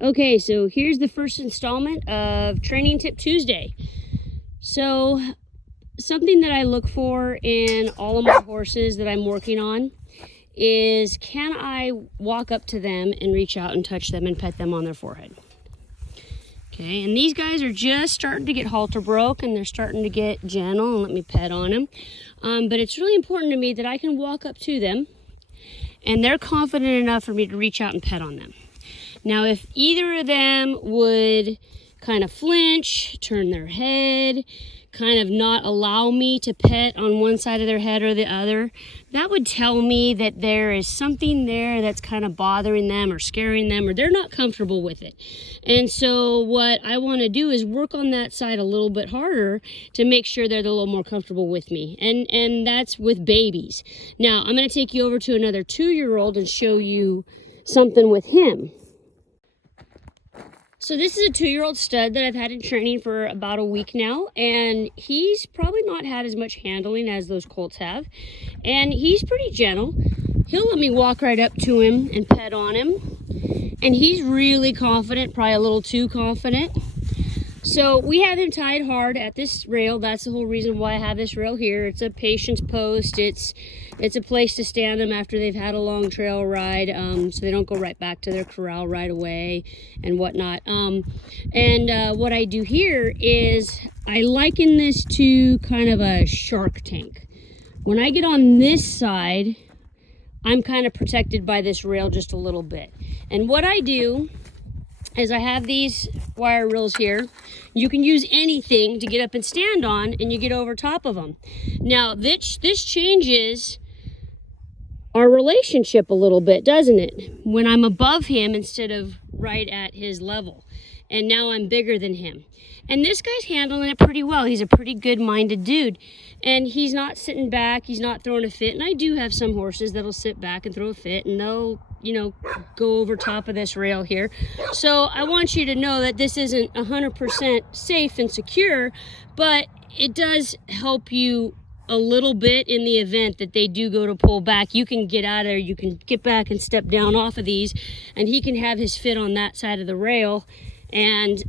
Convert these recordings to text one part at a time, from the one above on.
Okay, so here's the first installment of Training Tip Tuesday. So something that I look for in all of my horses that I'm working on is, can I walk up to them and reach out and touch them and pet them on their forehead? Okay, and these guys are just starting to get halter broke and they're starting to get gentle and let me pet on them. But it's really important to me that I can walk up to them and they're confident enough for me to reach out and pet on them. Now, if either of them would kind of flinch, turn their head, kind of not allow me to pet on one side of their head or the other, that would tell me that there is something there that's kind of bothering them or scaring them, or they're not comfortable with it. And so what I want to do is work on that side a little bit harder to make sure they're a little more comfortable with me. And that's with babies. Now, I'm going to take you over to another 2-year-old and show you something with him. So this is a 2-year-old stud that I've had in training for about a week now, and he's probably not had as much handling as those colts have, and he's pretty gentle. He'll let me walk right up to him and pet on him, and he's really confident, probably a little too confident. So we have him tied hard at this rail. That's the whole reason why I have this rail here. It's a patience post. It's a place to stand them after they've had a long trail ride, so they don't go right back to their corral right away and whatnot. What I do here is I liken this to kind of a shark tank. When I get on this side, I'm kind of protected by this rail just a little bit. And what I do is I have these wire reels here. You can use anything to get up and stand on, and you get over top of them. Now, this changes our relationship a little bit, doesn't it? When I'm above him instead of right at his level. And now I'm bigger than him. And this guy's handling it pretty well. He's a pretty good-minded dude. And he's not sitting back. He's not throwing a fit. And I do have some horses that'll sit back and throw a fit, and they'll, go over top of this rail here. So I want you to know that this isn't 100% safe and secure, but it does help you a little bit in the event that they do go to pull back. You can get out of there, you can get back and step down off of these, and he can have his fit on that side of the rail, and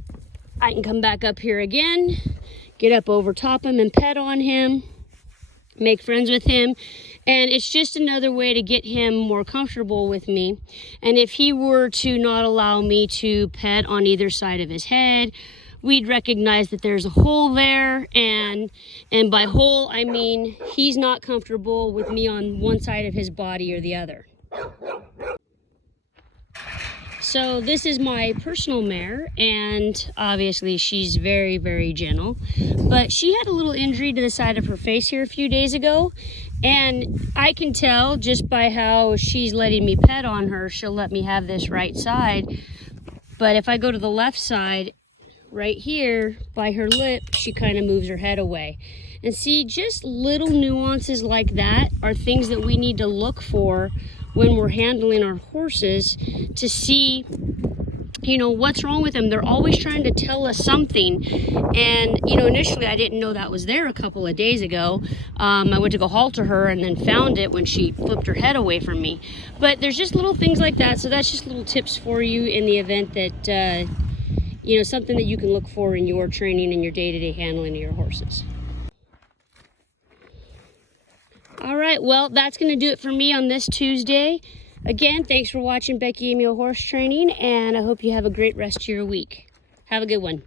I can come back up here again, get up over top him and pet on him, make friends with him. And it's just another way to get him more comfortable with me. And if he were to not allow me to pet on either side of his head, we'd recognize that there's a hole there, and by hole I mean he's not comfortable with me on one side of his body or the other. So this is my personal mare, and obviously she's very, very gentle, but she had a little injury to the side of her face here a few days ago, and I can tell just by how she's letting me pet on her, she'll let me have this right side. But if I go to the left side, right here by her lip, she kind of moves her head away. And see, just little nuances like that are things that we need to look for when we're handling our horses to see, what's wrong with them. They're always trying to tell us something. And, initially I didn't know that was there a couple of days ago. I went to go halter her and then found it when she flipped her head away from me. But there's just little things like that. So that's just little tips for you in the event that, something that you can look for in your training and your day-to-day handling of your horses. All right, well, that's going to do it for me on this Tuesday. Again, thanks for watching Becky Emil Horse Training, and I hope you have a great rest of your week. Have a good one.